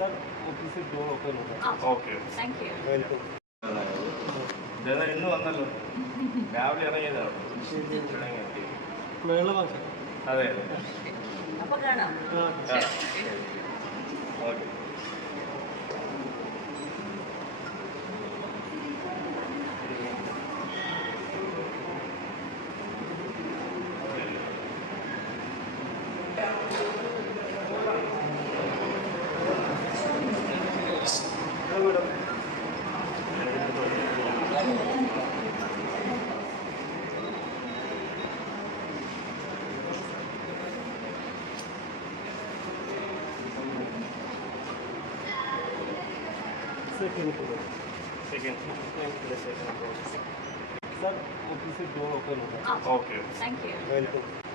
Sir ഓഫീസിൽ door open okay ഇന്ന് വന്നല്ലോ. രാവിലെ ഇറങ്ങിയതാണ് വെള്ളം അതെ. അപ്പൊ കാണാം. Second floor second floor second floor sir office से डोर ओपन होगा ओके थैंक यू वेलकम